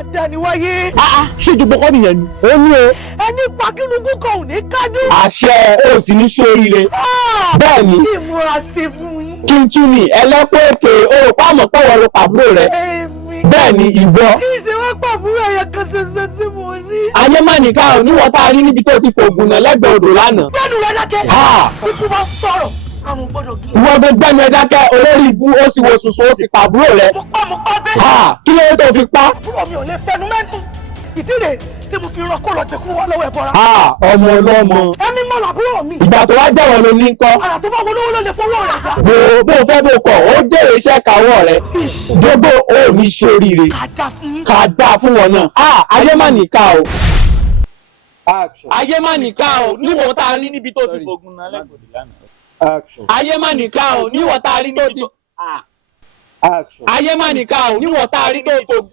Adániwáyé. Ṣé ìjọba kọ́ nìyẹn ni? Ó ní o. Ẹni pàkínugún kan ò ní kádùn. Àṣẹ ò sì ní sóríire. Bẹ́ẹ̀ ni. Kí ìmúra ṣe fún yín. Kí n tún ní ẹlẹ́pọ̀ èké orúkọ àmọ̀ pọ̀wọ́ ló pàbúrò rẹ̀. Èmi. Bẹ́ẹ̀ ni ìwọ. Kí ìṣe wá pàbúrò ẹ̀yà kan ṣoṣo tí mo ní. Ayé má nìkan ò níwọ̀n tá a rí níbi tó ti fògùn náà lẹ́gbẹ̀ẹ́ odò lánàá. Gbẹ́nu rẹ̀ dákẹ́. Ikú bá sọ̀rọ̀, àrùn gbọ́dọ̀ gé. Ìwọ gbẹgbẹ́nu ẹ dákẹ́ olórí ibú ó sì wo sùsù ó sì pàbúrò rẹ̀. Mo pa bẹ́ẹ̀. Kí ló dé tó fi pa? Àbúrò mi ò lè fẹnu mẹ́nu. Ìdí rẹ̀ tí mo fi rán kó lọ gbé kúrò wá lọ́wọ́ ẹ̀bọra. Ọmọ ọlọ́mọ. Ẹ̀mí mọ́ làbúrò mi. Ìgbà tó wá jẹ́wọ́ ló ní kọ́. Àrà tó bá wọlé ló lè fowó rẹ̀ gbà. Bó fẹ́ bó kọ̀ ó jèrè iṣẹ́ kàwọ́ rẹ̀. Dógbó ò ní ṣoríire. Kà dá fún wọn náà. Ayé má nìka o. Ayé má nìka o níwọ̀n tá a rí níbi tó ti fògùn náà lẹ́gbẹ̀ẹ́ lánàá. Ayé má nìka o níwọ̀n tá a rí níbi tó. Ayé má nìka o níwọ̀n tá a rí níbi tó ti.